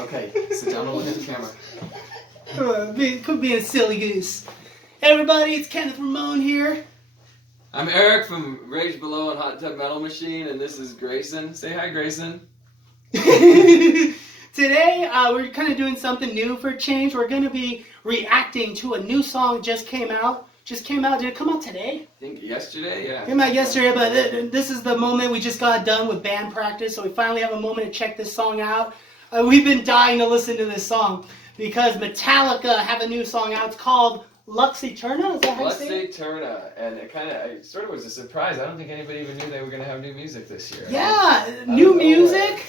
Okay, sit down and look at the camera. Quit being a silly goose. Hey everybody, it's Kenneth Ramon here. I'm Eric from Rage Below and Hot Tub Metal Machine, and this is Grayson. Say hi, Grayson. Today, we're kind of doing something new for a change. We're going to be reacting to a new song just came out. Did it come out today? I think yesterday, yeah. It came out yesterday, but this is the moment we just got done with band practice, so we finally have a moment to check this song out. We've been dying to listen to this song because Metallica have a new song out. It's called Lux Aeterna? Is that how you Lux say it? Aeterna, and it sort of was a surprise. I don't think anybody even knew they were going to have new music this year. Yeah, new music,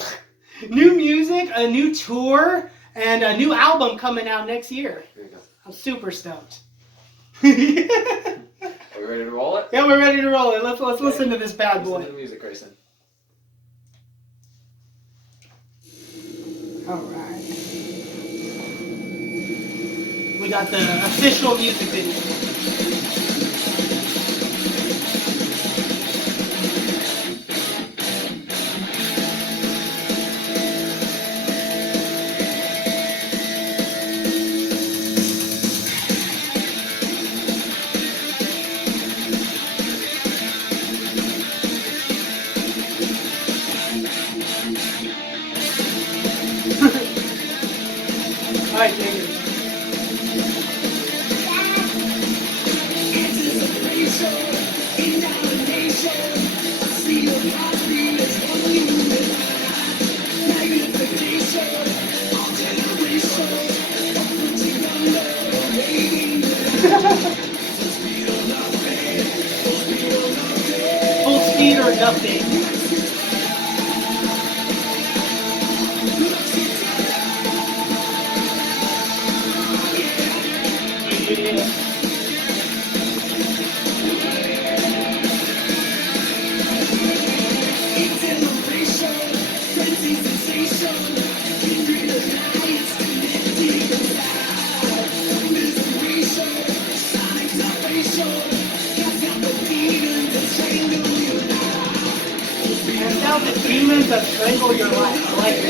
a new tour, and a new album coming out next year. Here you go. I'm super stoked. Are we ready to roll it? Yeah, we're ready to roll it. Let's listen to this bad boy. Listen to the music, Grayson. All right. We got the official music video. All right, take it. Full speed or nothing. Yeah. And now the demons that strangle your life. I like it.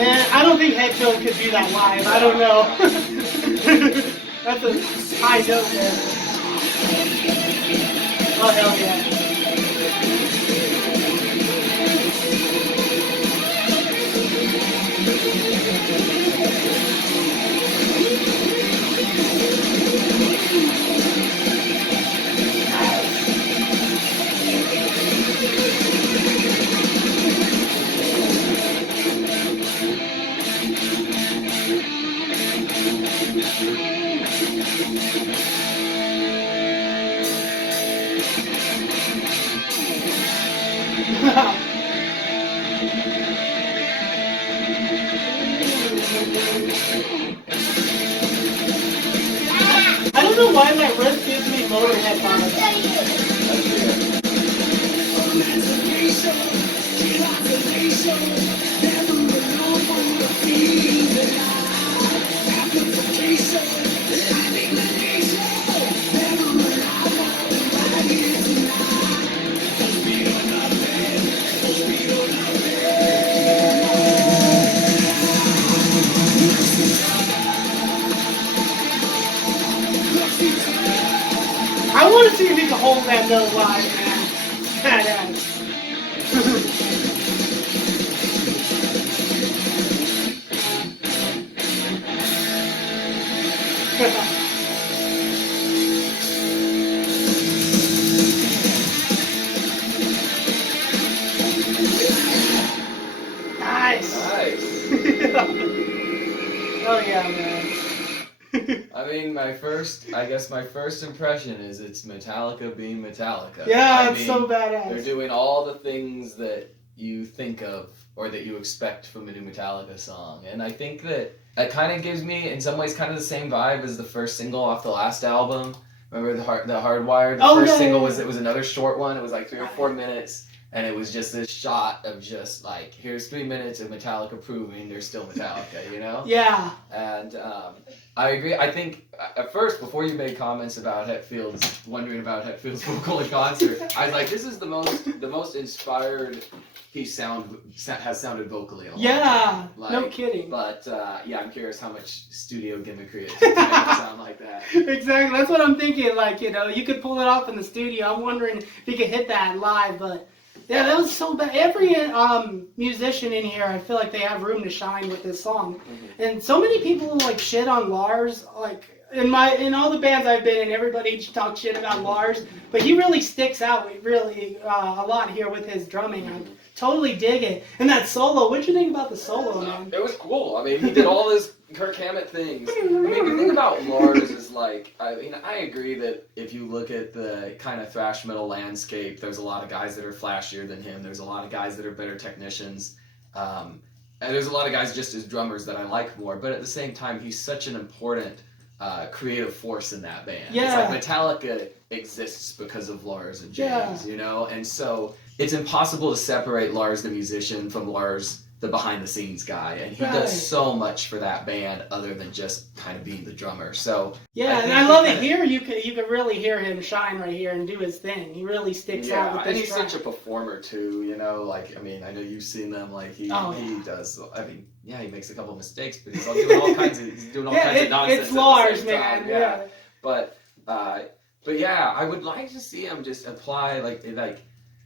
Man, I don't think Headfield could do that live. I don't know. That's a high note there. Oh, hell yeah. I don't know why my wrist gives me Motorhead vibes. I want to see if he can hold that note live, man. Badass. Nice. Nice. Oh yeah, man. I mean, my first impression is it's Metallica being Metallica. Yeah, it's mean, so badass. They're doing all the things that you think of or that you expect from a new Metallica song. And I think that it kind of gives me, in some ways, kind of the same vibe as the first single off the last album. Remember the Hardwired? The first single was another short one. It was like 3 or 4 minutes. and it was just this shot of just like, here's 3 minutes of Metallica proving they're still Metallica, you know? Yeah. And I agree. I think at first, before you made comments about Hetfield's, wondering about Hetfield's vocal in concert, I was like, this is the most inspired he has sounded vocally. In a long time. Like, no kidding. But yeah, I'm curious how much studio gimmickry it took to make it sound like that. Exactly. That's what I'm thinking. Like, you know, you could pull it off in the studio. I'm wondering if you could hit that live, but. Yeah, that was so bad. Every musician in here, I feel like they have room to shine with this song. Mm-hmm. And so many people like shit on Lars. Like in all the bands I've been in, everybody talks shit about Lars, but he really sticks out really a lot here with his drumming. I totally dig it. And that solo, what'd you think about the solo, man? It was cool. I mean, he did all his Kirk Hammett things. I mean, the thing about Lars is like, I mean, I agree that if you look at the kind of thrash metal landscape, there's a lot of guys that are flashier than him. There's a lot of guys that are better technicians. And there's a lot of guys just as drummers that I like more. But at the same time, he's such an important creative force in that band. Yeah. It's like Metallica exists because of Lars and James, you know? And so it's impossible to separate Lars the musician from Lars the behind the scenes guy, and he does so much for that band other than just kind of being the drummer. So yeah, and I love it here. You could really hear him shine right here and do his thing. He really sticks out with this and he's track. such a performer too, you know, like, I mean, I know you've seen them, like he does, I mean, yeah, he makes a couple of mistakes, but he's doing all kinds of nonsense. It's Lars, man. Yeah. But yeah, I would like to see him just apply like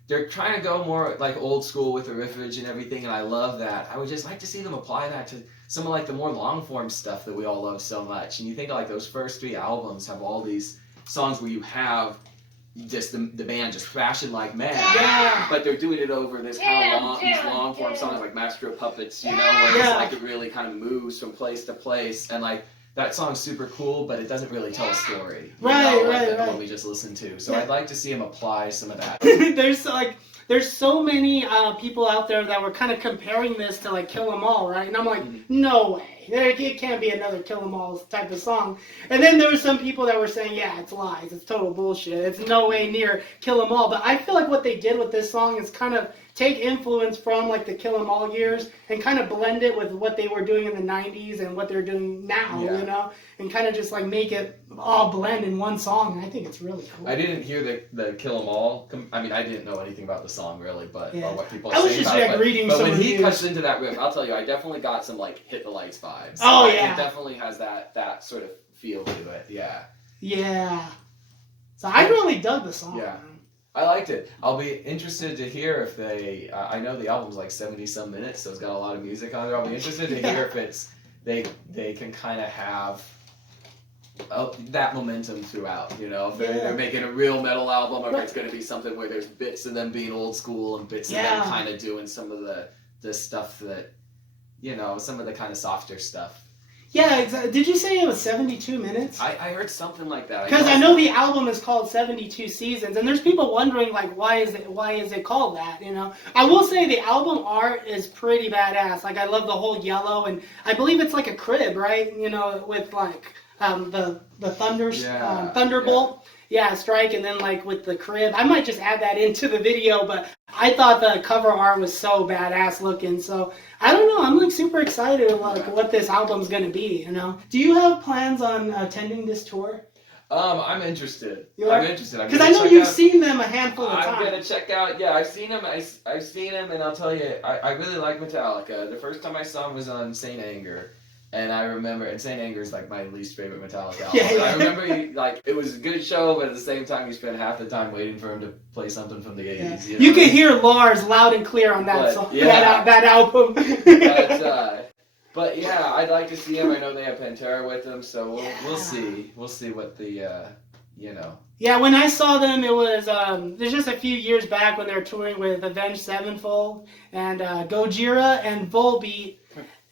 they're trying to go more like old school with the riffage and everything, and I love that. I would just like to see them apply that to some of like the more long form stuff that we all love so much. And you think like those first 3 albums have all these songs where you have just the band just thrashing like mad, but they're doing it over this kind of long form songs like Master of Puppets, you know, where it's like it really kind of moves from place to place, and like that song's super cool, but it doesn't really tell a story. Right. What we just listened to. So I'd like to see him apply some of that. There's so many people out there that were kind of comparing this to like Kill 'Em All, right? And I'm like, no way. It can't be another Kill 'Em All type of song. And then there were some people that were saying, yeah, it's lies. It's total bullshit. It's no way near Kill 'Em All. But I feel like what they did with this song is kind of take influence from like the Kill 'Em All years and kind of blend it with what they were doing in the 90s and what they're doing now, you know, and kind of just like make it all blend in one song. And I think it's really cool. I didn't hear the Kill 'Em All. I mean, I didn't know anything about the song really, but or what people are saying about it. But, reading but some when reviews. He cuts into that riff, I'll tell you, I definitely got some like Hit the Lights vibes. Oh, It definitely has that sort of feel to it. Yeah. So I really dug the song. Yeah. I liked it. I'll be interested to hear if they. I know the album's like 70-some minutes, so it's got a lot of music on there. I'll be interested to hear if it's they can kind of have that momentum throughout. You know, if they're making a real metal album, or if it's going to be something where there's bits of them being old school and bits of them kind of doing some of the stuff that, you know, some of the kind of softer stuff. Yeah, exactly. Did you say it was 72 minutes? I heard something like that. Because I know the album is called 72 Seasons, and there's people wondering like why is it called that? You know, I will say the album art is pretty badass. Like I love the whole yellow, and I believe it's like a crib, right? You know, with like the thunderbolt. Yeah, strike, and then like with the crib. I might just add that into the video, but I thought the cover art was so badass looking. So I don't know. I'm like super excited like what this album's gonna be. You know. Do you have plans on attending this tour? I'm interested. I'm interested. Because I know you've seen them a handful of times. I'm gonna check out. Yeah, I've seen them. I've seen them, and I'll tell you, I really like Metallica. The first time I saw them was on Saint Anger. And I remember, and Saint Anger is like my least favorite Metallica album. Yeah. I remember like it was a good show, but at the same time you spent half the time waiting for him to play something from the 80s. You could hear Lars loud and clear on that song, that album. But yeah, I'd like to see him. I know they have Pantera with them, so we'll see. We'll see what the you know. Yeah, when I saw them, it was there's just a few years back when they were touring with Avenged Sevenfold and Gojira and Volbeat.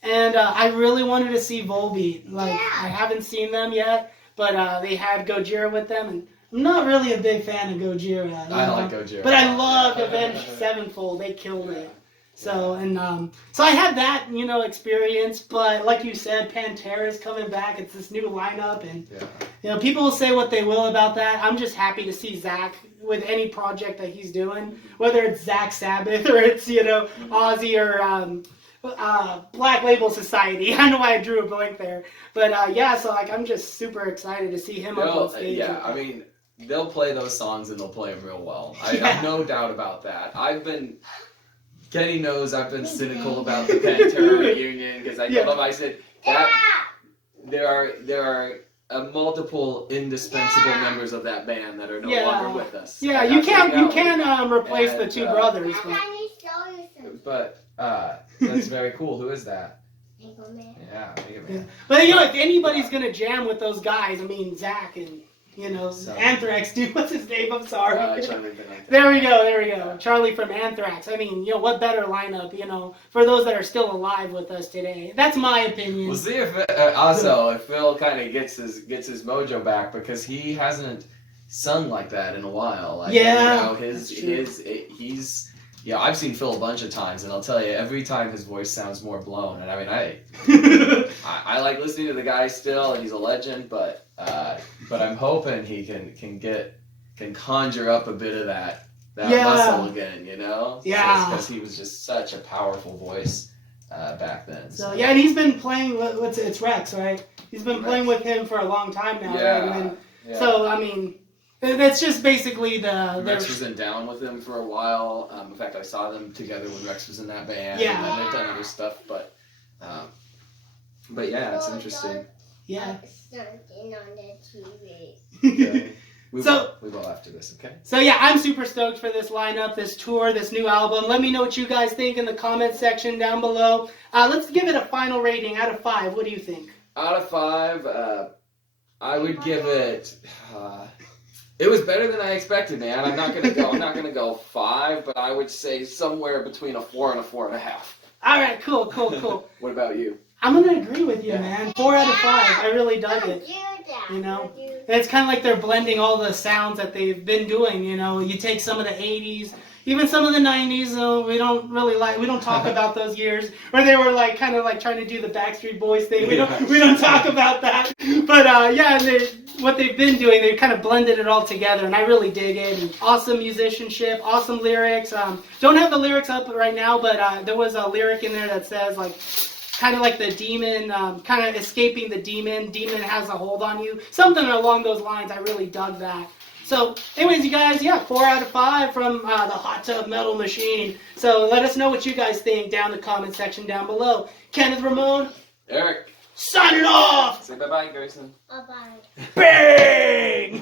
And I really wanted to see Volbeat. I haven't seen them yet, but they had Gojira with them, and I'm not really a big fan of Gojira. I like Gojira. But I loved Avenged Sevenfold. They killed it. So so I had that experience, but like you said, Pantera's coming back. It's this new lineup, and people will say what they will about that. I'm just happy to see Zach with any project that he's doing, whether it's Zach Sabbath or it's Ozzy or Black Label Society. I know why I drew a blank there, but so like I'm just super excited to see him up on stage. Yeah, I mean, they'll play those songs and they'll play them real well. I have no doubt about that. Kenny knows I've been cynical about the Pantera reunion because I told him, I said that there are multiple indispensable members of that band that are no longer with us. Yeah, you can't replace the two brothers. But that's very cool. Who is that? Yeah, Mega Man. Yeah. But if anybody's gonna jam with those guys, I mean Zach and Anthrax, dude, what's his name? I'm sorry. There we go. Charlie from Anthrax. I mean, what better lineup, for those that are still alive with us today. That's my opinion. We'll see if Phil kind of gets his mojo back because he hasn't sung like that in a while. Like, I've seen Phil a bunch of times, and I'll tell you, every time his voice sounds more blown. And I mean, I like listening to the guy still, and he's a legend. But I'm hoping he can conjure up a bit of that muscle again, Yeah. Because he was just such a powerful voice back then. So and he's been playing. It's Rex, right? He's been playing with him for a long time now. Yeah. Right? So I mean. That's just basically Rex was in Down with him for a while. In fact, I saw them together when Rex was in that band. Yeah. And they've done other stuff, but yeah, it's interesting. Yeah. Something on the TV. Okay. We will after this, okay? So yeah, I'm super stoked for this lineup, this tour, this new album. Let me know what you guys think in the comment section down below. Let's give it a final rating out of 5. What do you think? Out of 5, I would give it. It was better than I expected, man. I'm not gonna go 5, but I would say somewhere between a 4 and a 4.5. All right, cool. What about you? I'm gonna agree with you, man. 4 out of 5. I really dug it. And it's kind of like they're blending all the sounds that they've been doing. You take some of the 80s, even some of the 90s. We don't talk about those years where they were kind of trying to do the Backstreet Boys thing. We don't talk about that. But what they've been doing, they've kind of blended it all together, and I really dig it. And awesome musicianship, awesome lyrics. Don't have the lyrics up right now, but there was a lyric in there that says kind of like the demon, kind of escaping the demon. Demon has a hold on you. Something along those lines. I really dug that. So, anyways, you guys, 4 out of 5 from the Hot Tub Metal Machine. So let us know what you guys think down in the comment section down below. Kenneth Ramon. Eric. Signing off. Say bye-bye, Grayson. Bye-bye. Bang!